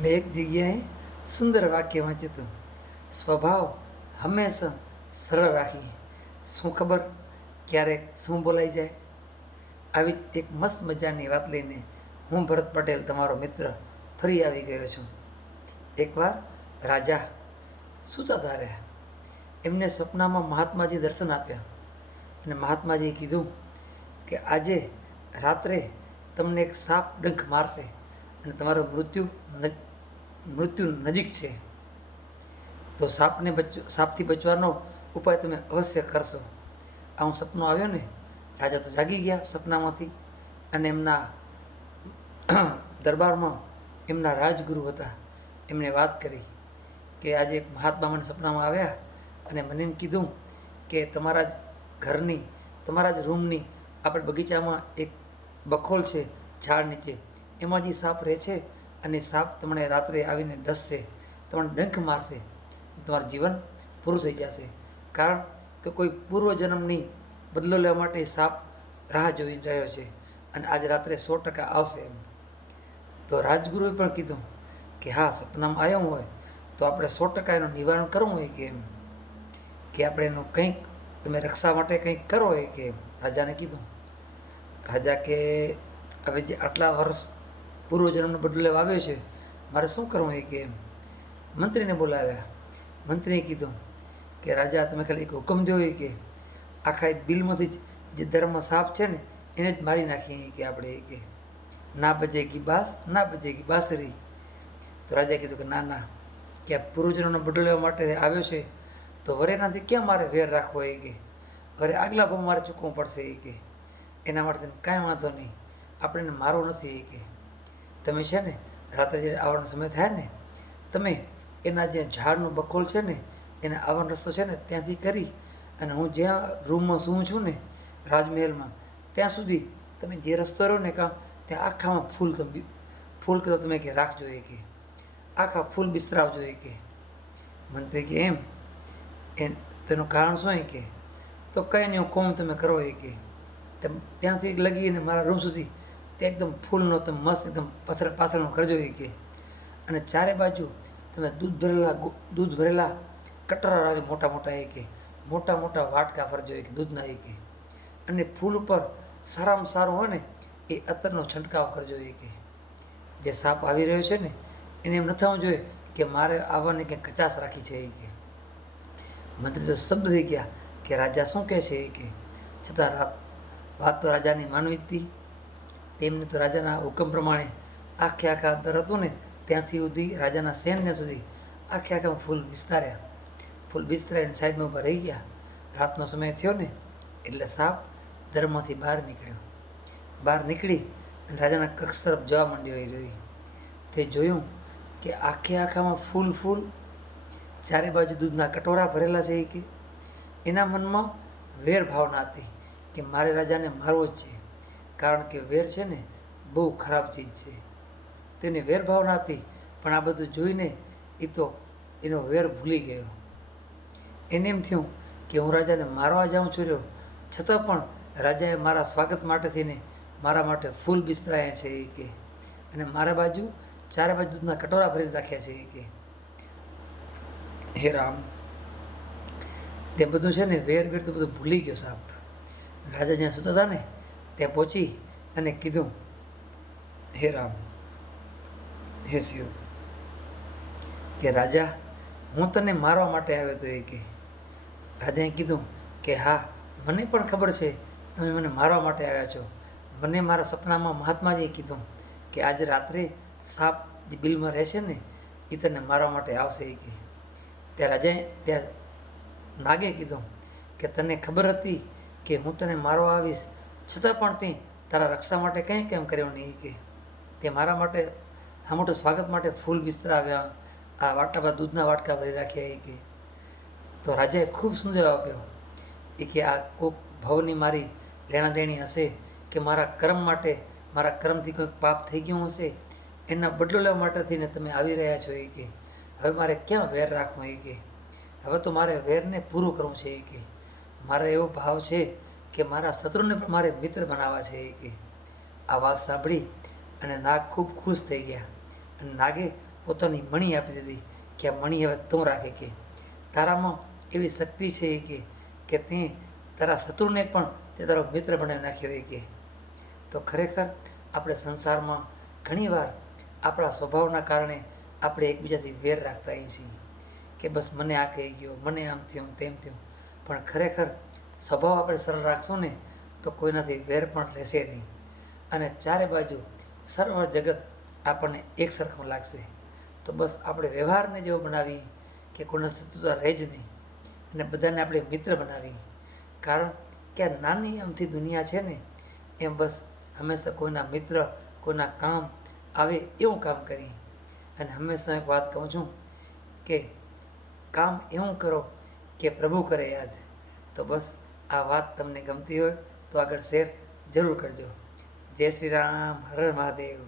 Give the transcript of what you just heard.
મેં એક જગ્યાએ સુંદર વાક્ય વાંચ્યું હતું. સ્વભાવ હંમેશા સરળ રાખીએ, શું ખબર ક્યારેક શું બોલાઈ જાય. આવી જ એક મસ્ત મજાની વાત લઈને હું ભરત પટેલ તમારો મિત્ર ફરી આવી ગયો છું. એકવાર રાજા સૂતા રહ્યા. એમને સપનામાં મહાત્માજી દર્શન આપ્યા અને મહાત્માજીએ કીધું કે આજે રાત્રે તમને એક સાપ ડંખ મારશે અને તમારું મૃત્યુ નજીક છે. તો સાપથી બચવાનો ઉપાય તમે અવશ્ય કરશો. આવું સપનું આવ્યો ને, રાજા તો જાગી ગયા સપનામાંથી અને એમના દરબારમાં એમના રાજગુરુ હતા. એમને વાત કરી કે આજે એક મહાત્મા મને સપનામાં આવ્યા અને મને એમ કીધું કે તમારા જ ઘરની, તમારા જ રૂમની આપણે બગીચામાં એક બખોલ છે ઝાડ નીચે, એમાં જે સાપ રહે છે અને સાપ તમને રાત્રે આવીને ડસશે, તમને ડંખ મારશે, તમારું જીવન પૂરું થઈ જશે. કારણ કે કોઈ પૂર્વજન્મની બદલો લેવા માટે સાપ રાહ જોઈ રહ્યો છે અને આજે રાત્રે 100% આવશે એમ. તો રાજગુરુએ પણ કીધું કે હા, સપનામાં આવ્યો હોય તો આપણે 100% એનું નિવારણ કરવું હોય કે એમ, કે આપણે એનું કંઈક તમે રક્ષા માટે કંઈક કરો હોય કે એમ. રાજાને કીધું. રાજા કે હવે જે આટલા વર્ષ પૂર્વજન્મનો બદલો લેવા આવ્યો છે, મારે શું કરવું હોય કે એમ. મંત્રીને બોલાવ્યા. મંત્રીએ કીધું કે રાજા તમે ખાલી એક હુકમ દો હોય કે આખા એક બિલમાંથી જે ધર્મ સાપ છે ને એને જ મારી નાખીએ કે આપણે કે ના બજેગી બાસ ના બજેગી બાંસરી. તો રાજાએ કીધું કે ના ના, કે આ પૂર્વજન્મનો બદલો લેવા માટે આવ્યો છે તો વરેનાથી ક્યાં મારે વેર રાખવો એ કે વરે આગલા ભાવ મારે ચૂકવવું પડશે એ કે એના માટે કાંઈ વાંધો નહીં, આપણે એને મારવો નથી એ કે તમે છે ને રાત્રે જ્યારે આવવાનો સમય થાય ને તમે એના જે ઝાડનો બખોલ છે ને એને આવવાનો રસ્તો છે ને ત્યાંથી કરી અને હું જ્યાં રૂમમાં સૂવું છું ને રાજમહેલમાં ત્યાં સુધી તમે જે રસ્તો રહ્યો ને કાં ત્યાં આખામાં ફૂલ તમે કે રાખજો એ કે આખા ફૂલ બિસ્તરાવજો એ કે. મંત્રી કે એમ તેનું કારણ શું એ કે તો કંઈ નહીં, હું કોમ તમે કરો એ કે ત્યાંથી લગી અને મારા રૂમ સુધી ત્યાં એકદમ ફૂલનો તમે મસ્ત એકદમ પાછળનો કરજો એ કે અને ચારે બાજુ તમે દૂધ ભરેલા કટરા રાખજો મોટા મોટા એ કે મોટા મોટા વાટકા ફરજો એ કે દૂધના એ કે અને ફૂલ ઉપર સારામાં સારું હોય ને એ અત્તરનો છંટકાવ કરજો એ કે જે સાપ આવી રહ્યો છે ને એને એમ ન થવું જોઈએ કે મારે આવવાની કંઈક કચાશ રાખી છે એ કે. મંત્રી તો શબ્દ થઈ ગયા કે રાજા શું કહે છે એ કે છતાં વાત તો રાજાની માનવી હતી. તેમને તો રાજાના હુકમ પ્રમાણે આખા દર હતું ને ત્યાંથી સુધી રાજાના સૈન્ય સુધી આખા ફૂલ વિસ્તાર્યા. ફૂલ વિસ્તારીને સાઈડમાં ઊભા રહી ગયા. રાતનો સમય થયો ને એટલે સાપ દરમાંથી બહાર નીકળી અને રાજાના કક્ષ તરફ જવા માંડ્યો એ રહી. તે જોયું કે આખામાં ફૂલ ચારે બાજુ દૂધના કટોરા ભરેલા છે એ કે એના મનમાં વેર ભાવના હતી કે મારે રાજાને મારવો જ છે, કારણ કે વેર છે ને બહુ ખરાબ ચીજ છે. તેને વેર ભાવના હતી પણ આ બધું જોઈને એ તો એનો વેર ભૂલી ગયો. એને એમ થયું કે હું રાજાને મારવા જાઉં છું રહ્યો, છતાં પણ રાજાએ મારા સ્વાગત માટે થઈને મારા માટે ફૂલ બિસ્તરાયા છે એ કે અને ચારે બાજુ દૂધના કટોરા ભરીને રાખ્યા છે એ કે હે રામ. તે બધું છે ને વેર તો બધું ભૂલી ગયો સાપ. રાજા જ્યાં સૂતા હતા ને ત્યાં પહોંચી અને કીધું હે રામ, હે શિવ, કે રાજા હું તને મારવા માટે આવ્યો હતો એ કે. રાજાએ કીધું કે હા, મને પણ ખબર છે તમે મને મારવા માટે આવ્યા છો. મને મારા સપનામાં મહાત્માજીએ કીધું કે આજે રાત્રે સાપ જે બિલમાં રહેશે ને એ તને મારવા માટે આવશે એ કે. ત્યાં નાગે કીધું કે તને ખબર હતી કે હું તને મારવા આવીશ, છતાં પણ તે તારા રક્ષા માટે કંઈ કેમ કર્યો નહીં કે તે મારા માટે આ મોટું સ્વાગત માટે ફૂલ બિસ્તરાવ્યા, આ દૂધના વાટકા ભરી રાખ્યા એ કે. તો રાજાએ ખૂબ સુંદર આપ્યો એ કે આ કોઈક ભવની મારી લેણાદેણી હશે કે મારા કર્મથી કોઈક પાપ થઈ ગયું હશે, એના બદલો લેવા માટે થઈને તમે આવી રહ્યા છો એ કે. હવે મારે ક્યાં વેર રાખવો એ કે હવે તો મારે વેરને પૂરું કરવું છે એ કે મારે એવો ભાવ છે કે મારા શત્રુને પણ મારે મિત્ર બનાવવા છે એ કે. આ વાત સાંભળી અને નાગ ખૂબ ખુશ થઈ ગયા અને નાગે પોતાની મણી આપી દીધી કે આ મણી હવે તું રાખે કે તારામાં એવી શક્તિ છે કે તે તારા શત્રુને પણ તે તારો મિત્ર બનાવી નાખ્યો કે. તો ખરેખર આપણે સંસારમાં ઘણીવાર આપણા સ્વભાવના કારણે આપણે એકબીજાથી વેર રાખતા હોઈએ છીએ કે બસ મને આ કહી ગયો, મને આમ થયું તેમ થયું. પણ ખરેખર સ્વભાવ આપણે સરળ રાખશું ને તો કોઈનાથી વેર પણ રહેશે નહીં અને ચારે બાજુ સર્વ જગત આપણને એક સરખું લાગશે. તો બસ આપણે વ્યવહારને જેવો બનાવી કે કોઈના શત્રુતા રહે જ નહીં અને બધાને આપણે મિત્ર બનાવી. કારણ કે આ નાની અમથી દુનિયા છે ને એમ બસ હંમેશા કોઈના મિત્ર, કોઈના કામ આવે એવું કામ કરીએ. અને હંમેશા એક વાત કહું છું કે કામ એવું કરો કે પ્રભુ કરે યાદ. તો બસ આ વાત તમને ગમતી હોય તો આગળ શેર જરૂર કરજો. જય શ્રી રામ, હર હર મહાદેવ.